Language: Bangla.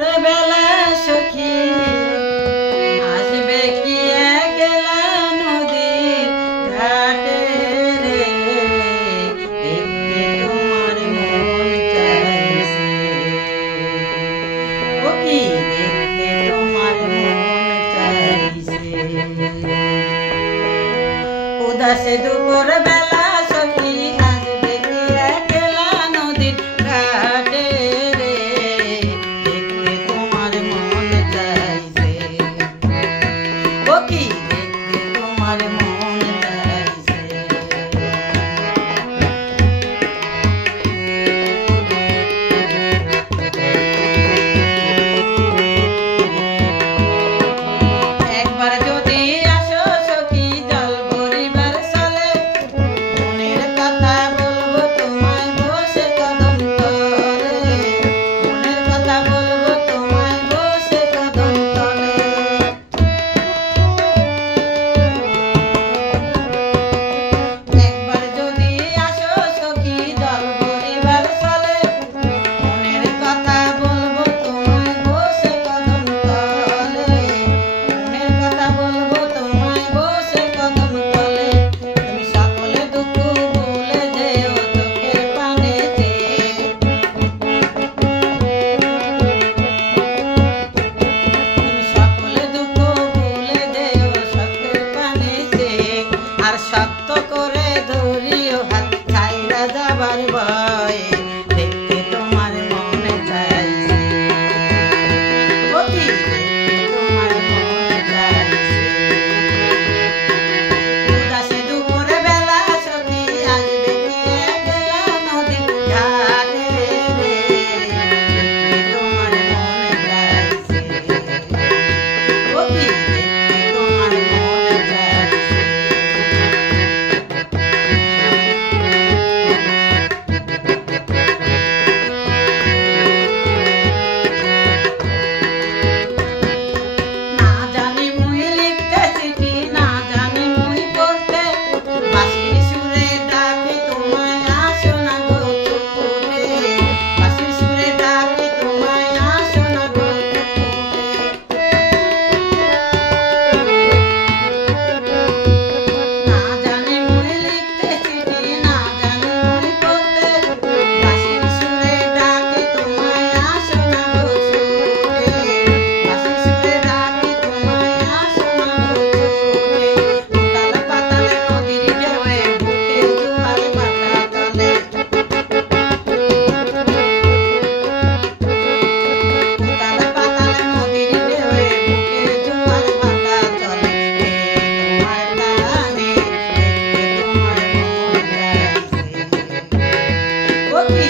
বেলা সখী আসবে কি একলা নদীর ঘাটে রে, দেখতে তোমার মন চাইছে। ও কি দেখতে তোমার মন চাইছে। উদাসে দুপুর বেলা সখী আসবে কি একলা নদীর ঘাটে রে, দেখতে তোমার মন চাইছে। ও কি দেখতে তোমার মন চাইছে। একবার যদি আসো সখী জল ভরিবার চলে, মনের কথা বলবো তোমায় বসে কদম তলে, মনের কথা বলবো তোমায় বসে কদম তলে। একবার যদি আসো সখী জল ভরিবার চলে, মনের কথা বলবো তোমায় বসে কদম তলে, মনের কথা বলবো তোমায় বসে কদম তলে। তুমি সকলে দুঃখ ভুলে যেও চোখের পানেতে, তুমি সকলে দুঃখ ভুলে যেও চোখের পানেতে। আর শক্ত করে ধরিও হাত ছাইরা যাবার ভয়ে, দেখতে তোমার মনে চাইছে। ও কি দেখতে তোমার মনে চাইছে। উদাসে দুপুর বেলা সখী আসবে কি একলা নদীর ঘাটে রে, দেখতে তোমার মনে চাইছে। ও কি দেখতে তোমার মনে চাইছে। না জানি মুই লিখতে চিঠি, না জানি মুই পড়তে, বাঁশির সুরে ডাকি তোমায় আসো না গো ছুটে, বাঁশির সুরে ডাকি তোমায় আসো না গো ছুটে। না জানি মুই লিখতে চিঠি, না জানি মুই পড়তে, বাঁশির সুরে ডাকি তোমায় আসো না গো ছুটে, বাঁশির সুরে ডাকি তোমায় আসো না গো ছুটে। উতাল পাতালে নদীর ঢেউয়ে বুকে জোয়ার ভাটা তলে, উতাল পাতালে নদীর ঢেউয়ে বুকে জোয়ার ভাটা তলে। তোমার টানে দেখতে তোমার মন চাইছে। ও কি